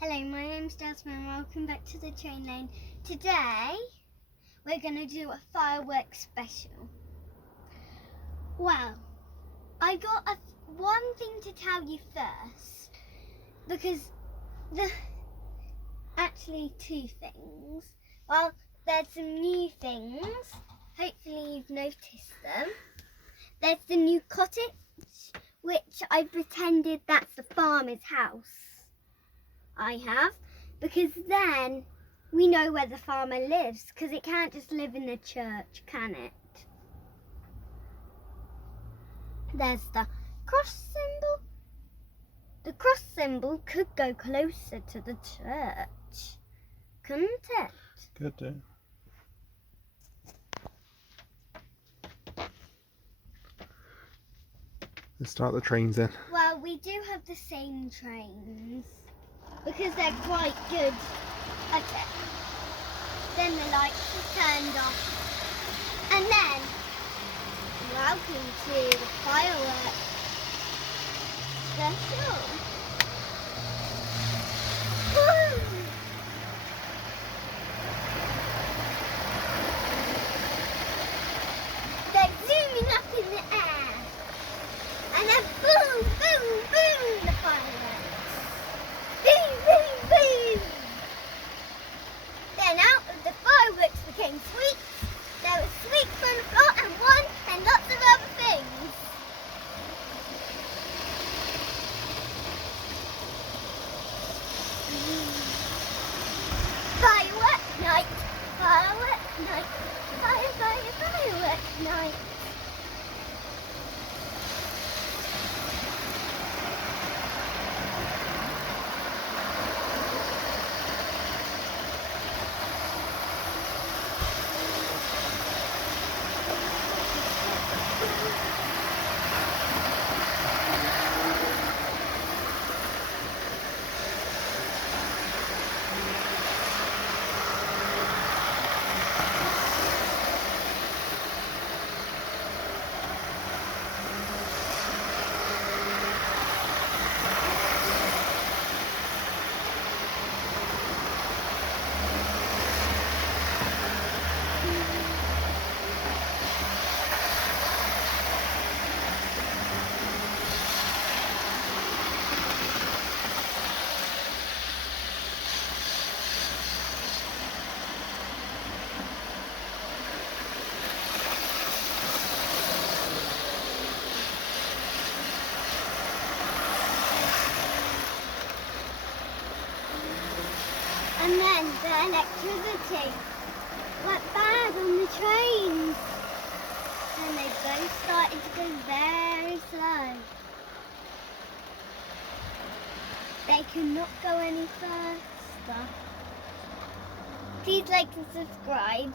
Hello, my name's Jasmine. Welcome back to the Train Lane. Today, we're going to do a fireworks special. Well, I got one thing to tell you first, because actually two things. Well, there's some new things. Hopefully you've noticed them. There's the new cottage, which I pretended that's the farmer's house. I have, because then we know where the farmer lives, because it can't just live in a church, can it? There's the cross symbol. The cross symbol could go closer to the church, couldn't it? Could do. Let's start the trains then. Well, we do have the same trains, because they're quite good at it. Then the lights are turned off. And then, welcome to the fireworks special. Woo! They're zooming up in the air. And then boom, boom, boom, the fireworks. Boom, boom, boom. Then out of the fireworks became sweets. There was sweets on the floor and one and lots of other things. Fireworks night, fireworks night, fireworks night. And then the electricity went bad on the trains. And they both started to go very slow. They could not go any faster. Please like and subscribe.